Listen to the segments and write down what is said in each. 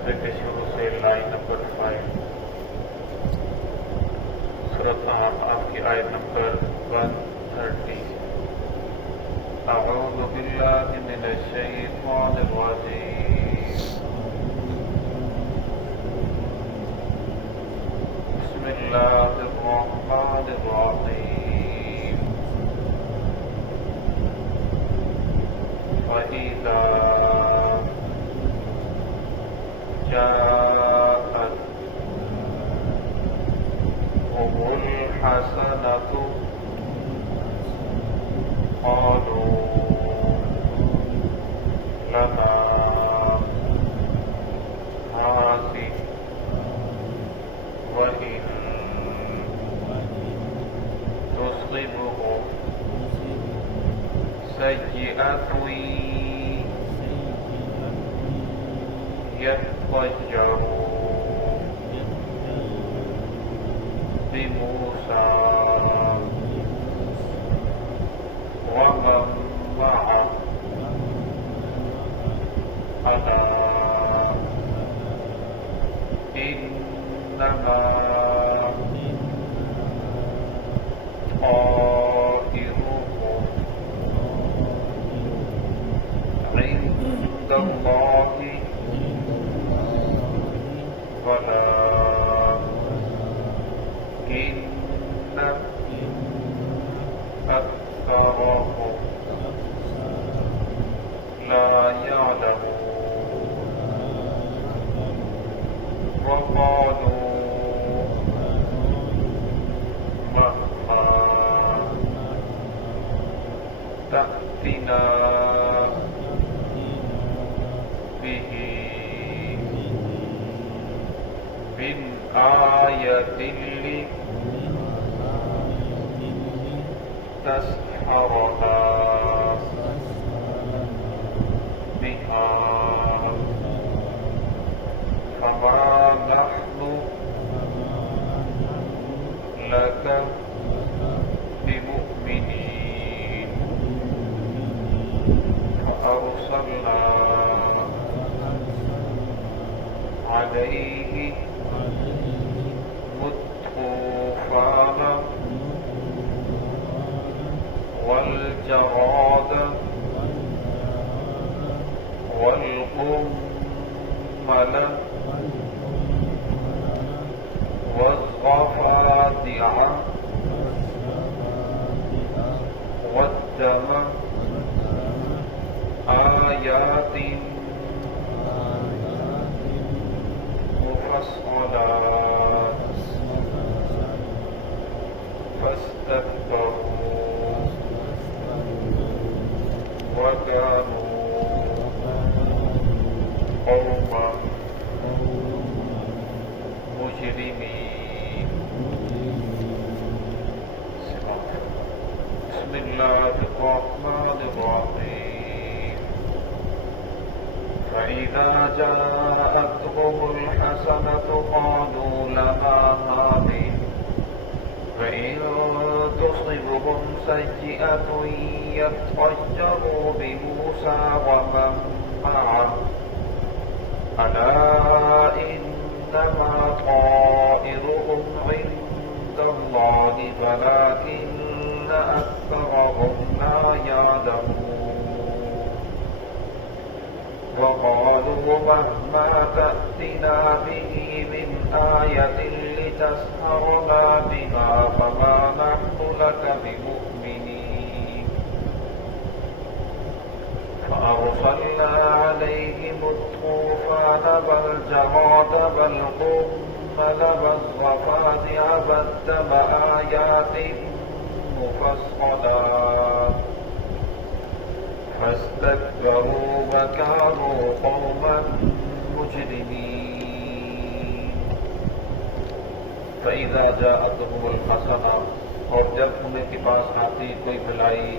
صفحے کے شروع سے لائن نمبر 5 سورۃ اعراف کی آیت نمبر 130۔ اعوذ باللہ من الشیطان الرجیم، بسم اللہ الرحمن الرحیم۔ فَإِذَا جاءتهم الحسنة قالوا لنا هذه وإن تصبهم سيئة يطيروا بموسى ومن معه ألا إنما طائرهم عند الله ولكن أكثرهم لا يعلمون۔ وقالوا مهما تأتنا به من آية تسحرنا بها فما نحن لك بمؤمنين۔ فأرسلنا عليهم الطوفان والجراد والقمل والضفادع والدم آيات مفصلات فاستكبروا وكانوا قوما مجرمين۔ بسم اللہ الرحمن الرحیم۔ فَإِذَا جَاءَتْهُمُ الْحَسَنَةُ قَالُوا لَنَا هَٰذِهِ وَإِن تُصِبْهُمْ سَيِّئَةٌ يَطَّيَّرُوا بِمُوسَى وَمَن مَّعَهُ أَلَا إِنَّمَا طَائِرُهُمْ عِندَ اللَّهِ وَلَٰكِنَّ أَكْثَرَهُمْ لَا يَعْلَمُونَ۔ وَقَالُوا مَهْمَا تَأْتِنَا بِهِ مِنْ آيَةٍ لِتَسْحَرَنَا بِهَا فَمَا نَحْنُ لَكَ بِمُؤْمِنِينَ۔ فَأَرْسَلْنَا عَلَيْهِمُ الطُّوفَانَ وَالْجَرَادَ وَالْقُمَّلَ وَالضَّفَادِعَ وَالدَّمَ آيَاتٍ مُفَصَّلَاتٍ فاستكبروا وكانوا قوما مجرمين۔ فإذا جاءتهم الحسنة، اور جب انہیں کے پاس آتی کوئی بھلائی،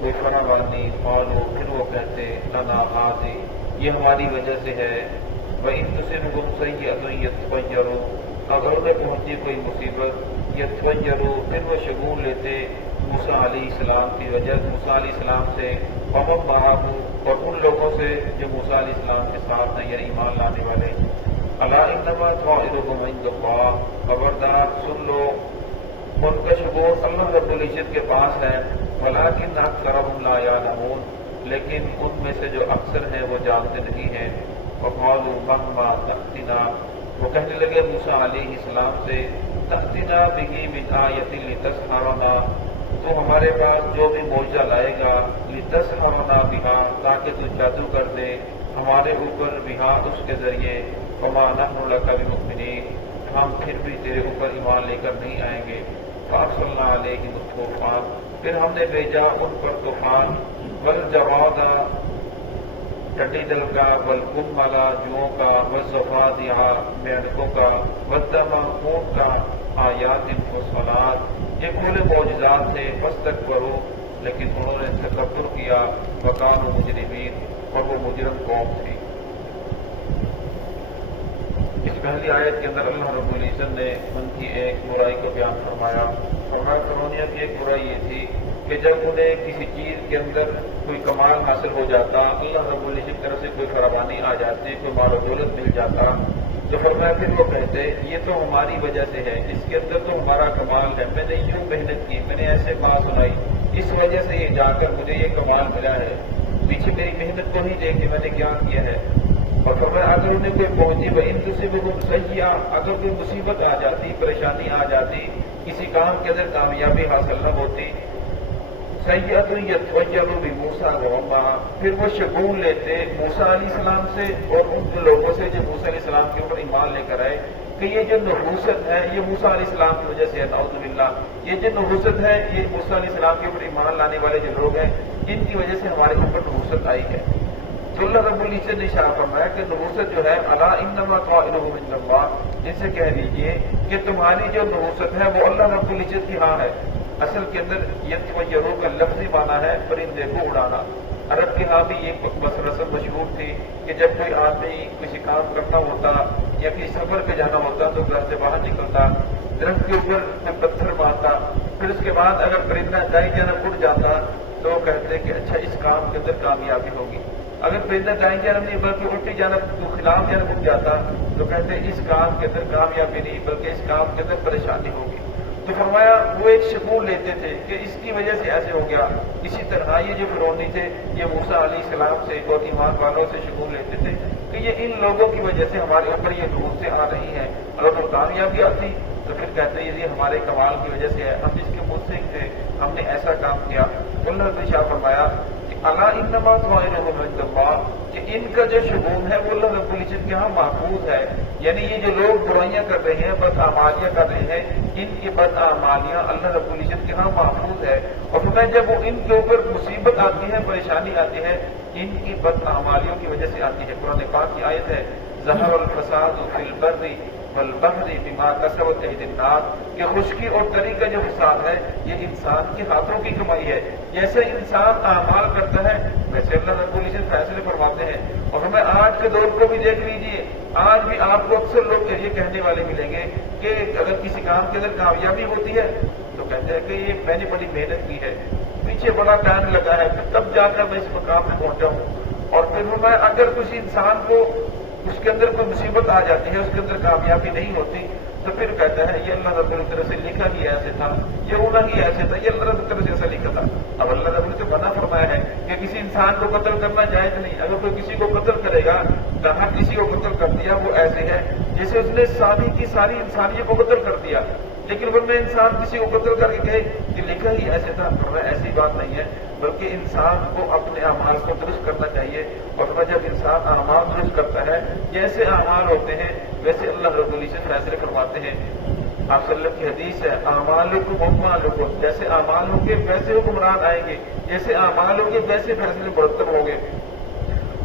کوئی فراوانی، قالوا پھر وہ کہتے لنا هذه، یہ ہماری وجہ سے ہے، وَإِن تُصِبْهُمْ سَيِّئَةٌ يَطَّيَّرُوا، اگر انہیں پہنچی کوئی مصیبت، يَطَّيَّرُوا پھر وہ شگون لیتے موسیٰ علیہ السلام کی وجہ، موسیٰ علیہ السلام سے، وَمَن مَّعَهُ اور ان لوگوں سے جو موسیٰ علیہ السلام کے ساتھ ہیں، یعنی ایمان لانے والے، الا انما طائرهم عند اللہ، خبردار سن لو ان کا شبور اللہ رب العزت کے پاس ہے، ولکن اکثرهم لا یعلمون، لیکن ان میں سے جو اکثر ہیں وہ جانتے نہیں ہیں۔ وقالوا مهما تأتنا، وہ کہنے لگے موسیٰ علیہ السلام سے، تأتنا به من آیۃ لتسحرنا، تو ہمارے پاس جو بھی معجزہ لائے گا، لتسحرنا بہا، تاکہ تو جادو کر دے ہمارے اوپر، بہا اس کے ذریعے، وما نحن لک بمؤمنین، ہم پھر بھی تیرے اوپر ایمان لے کر نہیں آئیں گے۔ فارسلنا علیہم الطوفان، پھر ہم نے بھیجا ان پر طوفان، والجراد، ٹڈی دل کا، والقمل، جوؤں کا، والضفادع، مینڈکوں کا، والدم، خون کا، آیات مفصلات، یہ کھلے معجزات تھے، فاستکبروا، لیکن انہوں نے تکبر کیا، وکانوا مجرمین، اور وہ مجرم قوم تھی۔ اس پہلی آیت کے اندر اللہ رب العزت نے ان کی ایک برائی کو بیان فرمایا۔ فرعونیہ کی ایک برائی یہ تھی کہ جب انہیں کسی چیز کے اندر کوئی کمال حاصل ہو جاتا، اللہ رب العزت کی طرف سے کوئی فراوانی آ جاتی، کوئی مال و دولت مل جاتا، تو فرمایا پھر وہ کہتے یہ تو ہماری وجہ سے ہے، اس کے اندر تو ہمارا کمال ہے، میں نے یوں محنت کی، میں نے ایسے بات سنائی، اس وجہ سے یہ جا کر مجھے یہ کمال ملا ہے، پیچھے میری محنت کو نہیں دیکھ کے میں نے کیا کیا ہے۔ اور فرمایا اگر انہیں کوئی پہنچی وَإِن تُصِبْهُمْ سَیِّئَةٌ، اگر کوئی مصیبت آ جاتی، پریشانی آ جاتی، کسی کام کے اندر کامیابی حاصل نہ ہوتی، سَیِّئَةٌ يَتَوَجَّلُ بِمُوسَىٰ وَقَوْمِهِ، پھر وہ شگون لیتے موسیٰ علیہ السلام سے اور ان لوگوں سے جو موسیٰ علیہ السلام کے اوپر ایمان لے کر آئے، کہ یہ جو نحوست ہے یہ موسیٰ علیہ السلام کی وجہ سے ہے، نعوذ باللہ، یہ جو نحوست ہے یہ موسیٰ علیہ السلام کے اوپر ایمان لانے والے جو لوگ ہیں، ان کی وجہ سے ہمارے اوپر نحوست آئی ہے۔ تو اللہ رب العزت نے اشارہ فرمایا کہ نحوست جو ہے، الا انما طائرهم عند اللہ، ان سے کہہ دیجئے کہ تمہاری جو نحوست ہے وہ اللہ رب العزت کی ہاں ہے۔ اصل کے اندر یتویرو کا لفظی معنی ہے پرندے کو اڑانا۔ عرب کے ہاں بھی یہ رسم مشہور تھی کہ جب کوئی آدمی کسی کام کرنا ہوتا یا کسی سفر پہ جانا ہوتا تو گھر سے باہر نکلتا، درخت کے اوپر کوئی پتھر مارتا، پھر اس کے بعد اگر پرندہ دائیں جانب اڑ جاتا تو وہ کہتے کہ اچھا اس کام کے اندر کامیابی ہوگی۔ اگر پرندہ دائیں جانب نہیں بلکہ الٹی جانب تو خلاف جانب اٹھ جاتا تو کہتے اس کام کے اندر کامیابی نہیں بلکہ اس کام کے اندر پریشانی ہوگی۔ تو فرمایا وہ ایک شگون لیتے تھے کہ اس کی وجہ سے ایسے ہو گیا۔ اسی طرح یہ جو فرعونی تھے یہ موسیٰ علیہ السلام سے اور ایمان والوں سے شگون لیتے تھے کہ یہ ان لوگوں کی وجہ سے ہمارے اوپر یہ نحوستیں آ رہی ہیں، اگر وہ کامیابی آتی تو پھر کہتے یہ ہمارے کمال کی وجہ سے ہے، ہم جس کے مستحق تھے، ہم نے ایسا کام کیا۔ اللہ نے شاہ فرمایا الا انما طائرهم عند اللہ، کہ ان کا جو شگون ہے وہ اللہ رب العزت کے ہاں محفوظ ہے۔ یعنی یہ جو لوگ برائیاں کر رہے ہیں، بدعمالیاں کر رہے ہیں، ان کی بدعمالیاں اللہ رب العزت کے ہاں محفوظ ہے۔ اور فرمایا جب وہ ان کے اوپر مصیبت آتی ہے، پریشانی آتی ہے، ان کی بدعمالیوں کی وجہ سے آتی ہے۔ قرآن پاک کی آیت ہے ظہر الفساد فی البر والبحر بما کسبت ایدی الناس، کہ خشکی اور تری کا جو فساد ہے یہ انسان کے ہاتھوں کی کمائی ہے۔ جیسے انسان اعمال کرتا ہے ویسے اللہ رب العزت فیصلے فرماتے ہیں۔ اور ہمیں آج کے دور کو بھی دیکھ لیجئے، آج بھی آپ کو اکثر لوگ یہ کہنے والے ملیں گے کہ اگر کسی کام کے اندر کامیابی ہوتی ہے تو کہتے ہیں کہ یہ میں نے بڑی محنت کی ہے، پیچھے بڑا ٹائم لگا ہے، پھر تب جا کر میں اس مقام پہ پہنچا ہوں۔ اور پھر میں اگر کسی انسان کو اس کے اندر کوئی مصیبت آ جاتی ہے، اس کے اندر کامیابی نہیں ہوتی تو پھر کہتا ہے یہ اللہ رب العزت سے لکھا ہی ایسے تھا، یہ ہونا ہی ایسے تھا، یہ اللہ رب العزت سے ایسا لکھا تھا۔ اب اللہ رب العزت منع فرمایا ہے کہ کسی انسان کو قتل کرنا جائز نہیں۔ اگر کوئی کسی کو قتل کرے گا، کہاں کسی کو قتل کر دیا، وہ ایسے ہے جیسے اس نے ساری کی ساری انسانیت کو قتل کر دیا۔ لیکن ورنہ انسان کسی کو قتل کر کے کہے کہ لکھا ہی ایسے تھا، فرمایا ایسی بات نہیں ہے، بلکہ انسان کو اپنے اعمال کو درست کرنا چاہیے۔ اور جب انسان اعمال درست کرتا ہے، جیسے اعمال ہوتے ہیں ویسے اللہ رب العزت فیصلے فرماتے ہیں۔ آپ صلی اللہ علیہ وسلم کی حدیث ہے اعمالکم اعمالکم، جیسے اعمال ہوں گے ویسے حکمران آئیں گے، جیسے اعمال ہوں گے ویسے فیصلے مرتب ہوں گے۔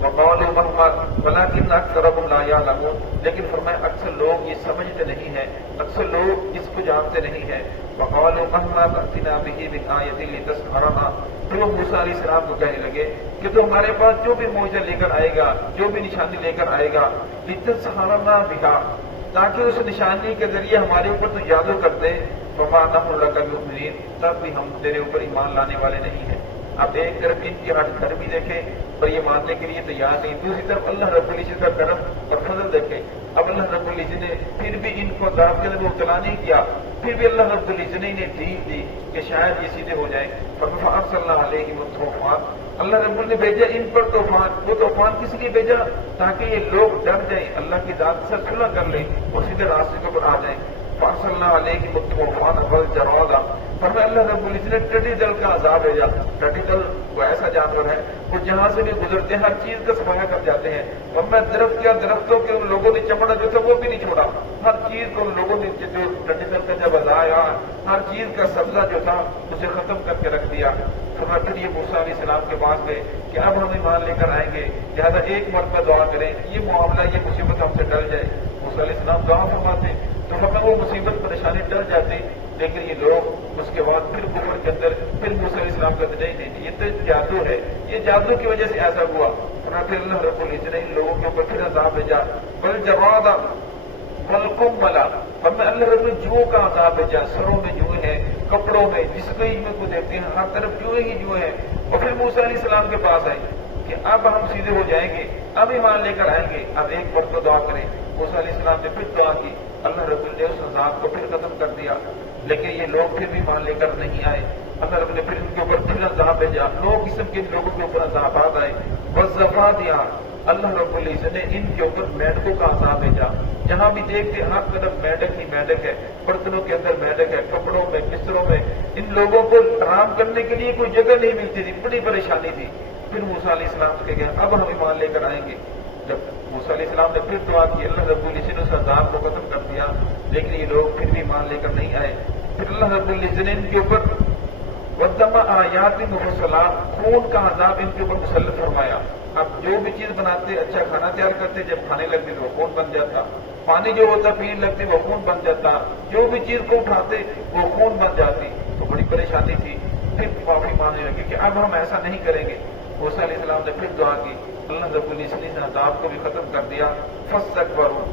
وقالوا مهما ولكن اكثرهم لا يعلمون، لیکن فرمایا اکثر لوگ یہ سمجھتے نہیں ہیں، اکثر لوگ اس کو جانتے نہیں ہیں۔ وقالوا مهما تأتنا به من آية لتسحرنا، تو وہ موسیٰ علیہ السلام کو کہنے لگے کہ تو ہمارے پاس جو بھی معجزہ لے کر آئے گا، جو بھی نشانی لے کر آئے گا، لتسحرنا بها، تاکہ اس نشانی کے ذریعے ہمارے اوپر تو جادو کر دے، وما نحن لك بمؤمنین، تب بھی ہم تیرے اوپر ایمان لانے والے نہیں ہیں۔ اب ایک طرف ان کی ہٹ گرمی دیکھیں اور یہ ماننے کے لیے تیار نہیں، دوسری طرف اللہ رب العزت کا کرم اور فضل دیکھیں۔ اب اللہ رب العزت نے پھر بھی ان کو عذاب کے اندر مبتلا نہیں کیا، پھر بھی اللہ رب العزت نے انہیں ڈھیل دی کہ شاید یہ سیدھے ہو جائیں۔ فَأَرْسَلْنَا عَلَيْهِمُ الطُّوفَانَ، اللہ رب العزت نے بھیجا ان پر طوفان۔ وہ طوفان کس لیے بھیجا؟ تاکہ یہ لوگ ڈر جائیں، اللہ کی ذات سے صلح کر لیں اور سیدھے راستے کے اوپر آ جائیں۔ فَأَرْسَلْنَا عَلَيْهِمُ الطُّوفَانَ وَالْجَرَادَ، فرمایا اللہ رب العزت نے ٹڈی دل کا عذاب بھیجا۔ ٹڈی دل وہ ایسا جانور ہے وہ جہاں سے بھی گزرتے ہیں ہر چیز کا سفایا کر جاتے ہیں، اور میں درخت کیا درختوں کے ان لوگوں نے چمڑا جو تھا وہ بھی نہیں چھوڑا، ہر چیز کو ان لوگوں نے جو ٹڈی دل کا جب عذاب آیا ہر چیز کا سبزہ جو تھا اسے ختم کر کے رکھ دیا۔ پھر یہ موسیٰ علیہ السلام کے پاس گئے کہ اب ہم ایمان لے کر آئیں گے، لہٰذا ایک مرتبہ دعا کریں یہ معاملہ یہ مصیبت ہم سے ٹل جائے۔ موسیٰ علیہ السلام دعا فرماتے تو ہمیں وہ مصیبت پریشانی ٹل جاتی، لیکن یہ لوگ اس کے بعد پھر کفر کے اندر پھر موسیٰ علیہ السلام کہتے نہیں یہ تو جادو ہے، یہ جادو کی وجہ سے ایسا ہوا۔ پھر اللہ رب العزت نے ان لوگوں کے اوپر پھر عذاب بھیجا، وَالْجَرَادَ وَالْقُمَّلَ، ہمیں اللہ رب نے جوؤں کا عذاب بھیجا، سروں میں جوئیں ہیں، کپڑوں میں، جس کہیں میں کو دیکھتے ہیں ہر طرف جوئیں ہی جوئیں ہیں۔ اور پھر موسیٰ علیہ السلام کے پاس آئے کہ اب ہم سیدھے ہو جائیں گے، اب ایمان لے کر آئیں گے، اب ایک وقت کو دعا کریں۔ موسیٰ علیہ السلام نے پھر دعا کی، اللہ رب العزت نے اس عذاب کو پھر ختم کر دیا، لیکن یہ لوگ پھر بھی مان لے کر نہیں آئے۔ اللہ رب نے پھر ان کے اوپر پھر عذاب بھیجا، 9 قسم کے لوگوں کے اوپر عذابات آئے۔ وَالزَّفَادِیَ، اللہ رب العزت نے ان کے اوپر میںڈکوں کا عذاب بھیجا، جہاں بھی دیکھتے ہر طرف میںڈک ہی میںڈک ہے، برتنوں کے اندر میںڈک ہے، کپڑوں میں، بستروں میں، ان لوگوں کو آرام کرنے کے لیے کوئی جگہ نہیں ملتی تھی، بڑی پریشانی تھی۔ پھر موسیٰ علیہ السلام سے گئے اب ہم ایمان لے کر آئیں گے۔ جب موسیٰ علیہ السلام نے پھر دعا کی، اللہ رب العزت نے اس عذاب کو ختم کر دیا، لیکن یہ لوگ پھر بھی ایمان لے کر نہیں آئے۔ پھر اللہ رب العزت نے ان کے اوپر وَالدَّمَ آیَاتٍ مُفَصَّلَاتٍ، خون کا عذاب ان کے اوپر مسلط فرمایا۔ اب جو بھی چیز بناتے، اچھا کھانا تیار کرتے، جب کھانے لگتے تو وہ خون بن جاتا، پانی جو ہوتا پینے لگتے وہ خون بن جاتا، جو بھی چیز کو اٹھاتے وہ خون بن جاتی، تو بڑی پریشانی تھی۔ پھر معافی مانگنے لگے کہ اب ہم ایسا نہیں کریں گے۔ موسیٰ علیہ السلام نے پھر دعا کی، اللہ رب العزت نے عذاب کو بھی ختم کر دیا۔ فَاسْتَكْبَرُوا،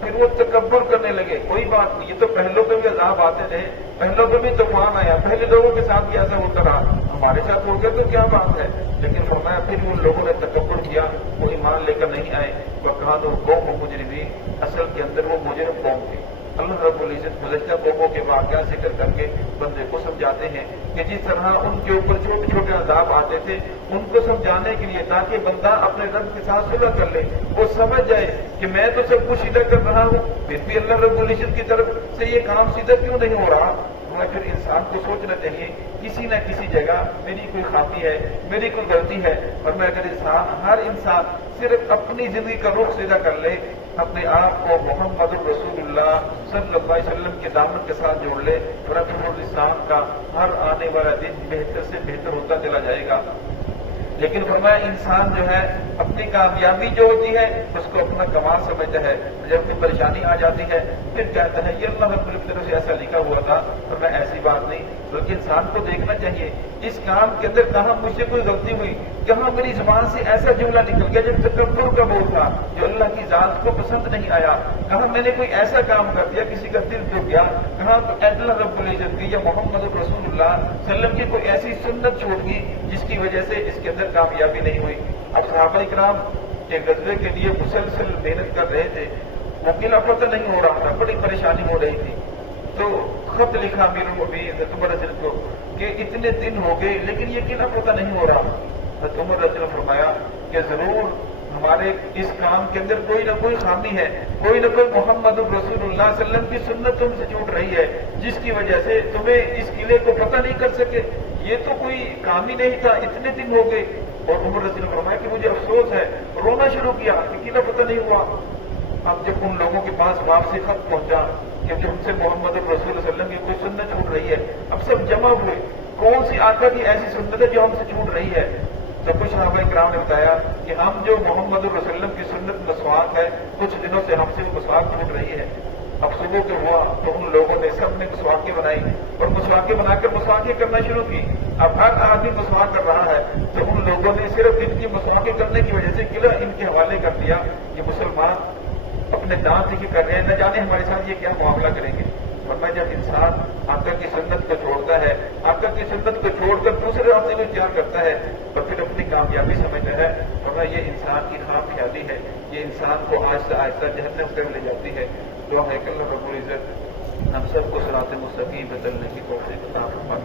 پھر وہ تکبر کرنے لگے، کوئی بات نہیں، یہ تو پہلوں پہ بھی عذاب آتے رہے، پہلوں پہ بھی طوفان آیا، پہلے لوگوں کے ساتھ بھی ایسا ہوتا رہا، ہمارے ساتھ ہو گیا تو کیا بات ہے۔ لیکن فرمایا پھر ان لوگوں نے تکبر کیا، وہ ایمان لے کر نہیں آئے۔ وَكَانُوا قَوْمًا مُجْرِمِينَ، اصل کے اندر وہ مجرم قوم تھی۔ اللہ رب العزت گزشتہ قوموں کے واقعات ذکر کر کے بندے کو سمجھاتے ہیں کہ جس طرح ان کے اوپر چھوٹے چھوٹے عذاب آتے تھے، ان کو سمجھانے کے لیے تاکہ بندہ اپنے رب کے ساتھ صلح کر لے، وہ سمجھ جائے کہ میں تو سب کچھ سیدھا کر رہا ہوں، پھر بھی اللہ رب العزت کی طرف سے یہ کام سیدھا کیوں نہیں ہو رہا۔ پھر انسان کو سوچنا چاہیے کسی نہ کسی جگہ میری کوئی خامی ہے، میری کوئی غلطی ہے، اور میں اگر ہر انسان صرف اپنی زندگی کا رخ سیدھا کر لے، اپنے آپ کو محمد الرسول اللہ صلی اللہ علیہ وسلم کے دامن کے ساتھ جوڑ لے، رفیع الرسام کا ہر آنے والا دن بہتر سے بہتر ہوتا چلا جائے گا۔ لیکن فرمایا انسان جو ہے اپنی کامیابی جو ہوتی ہے اس کو اپنا کمال سمجھتا ہے، جب کوئی پریشانی آ جاتی ہے پھر کہتا ہے یہ اللہ رب العزت کی طرف سے ایسا لکھا ہوا تھا، اور میں ایسی بات نہیں، بلکہ انسان کو دیکھنا چاہیے اس کام کے اندر کہاں مجھ سے کوئی غلطی ہوئی، کہاں میری زبان سے ایسا جملہ نکل گیا جو تکبر کا بول تھا، جو اللہ کی ذات کو پسند نہیں آیا، کہاں میں نے کوئی ایسا کام کر دیا کسی کا دل دکھ گیا، کہاں اللہ رب العزت کی یا محمد رسول اللہ صلی اللہ علیہ وسلم کی کوئی ایسی سنت چھوڑ گئی جس کی وجہ سے اس کے اندر کامیابی نہیں ہوئی۔ اب صحابہ کرام کے غزوے کے لیے مسلسل محنت کر رہے تھے، وہ قلعہ فتح نہیں ہو رہا تھا، بڑی پریشانی ہو رہی تھی، تو خط لکھا امیر المؤمنین عمر رضی اللہ کو کہ اتنے دن ہو گئے لیکن یہ قلعہ فتح نہیں ہو رہا۔ حضرت عمر رضی اللہ فرمایا کہ ضرور ہمارے اس کام کے اندر کوئی نہ کوئی خامی ہے، کوئی نہ کوئی محمد رسول اللہ صلی اللہ علیہ وسلم کی سنت تم سے چھوٹ رہی ہے، جس کی وجہ سے تمہیں اس قلعے کو فتح نہیں کر سکے، یہ تو کوئی کام ہی نہیں تھا، اتنے دن ہو گئے۔ اور عمر رضی اللہ فرمایا کہ مجھے افسوس ہے، رونا شروع کیا کہ قلعہ فتح نہیں ہوا۔ اب جب ان لوگوں کے پاس واپسی خط پہنچا کہ جو ان سے محمد رسول صلی اللہ علیہ وسلم کی کوئی سنت چھوٹ رہی ہے، اب سب جمع ہوئے، کون سی آقا کی ایسی سنت ہے جو ہم سے چھوٹ رہی ہے؟ سب کچھ صحابہ کرام نے بتایا کہ ہم جو محمد رسول اللہ علیہ وسلم کی سنت مسواک ہے، کچھ دنوں سے ہم سے وہ مسواک چھوٹ رہی ہے۔ اب صبح کو ہوا تو ان لوگوں نے سب نے مسواکیں بنائی اور مسواکیں بنا کر مسواکیں کرنا شروع کی۔ اب ہر آدمی مسواک کر رہا ہے تو ان لوگوں نے صرف ان کی مسواکیں کرنے کی وجہ سے قلعہ ان کے حوالے کر دیا کہ مسلمان اپنے دانت کی کر رہے ہیں، نہ جانے ہمارے ساتھ یہ کیا معاملہ کریں گے۔ ورنہ جب انسان آقا کی سنت کو چھوڑتا ہے، آقا کی سنت کو چھوڑ کر دوسرے راستے کو اختیار کرتا ہے تو پھر اپنی کامیابی سمجھتا ہے، ورنہ یہ انسان کی خواب خیالی ہے، یہ انسان کو آہستہ آہستہ جہنم کی طرف لے جاتی ہے۔ دعا ہے کہ اللہ رب العزت ہم سب کو صراط مستقیم پہ چلنے کی توفیق عطا فرمائے۔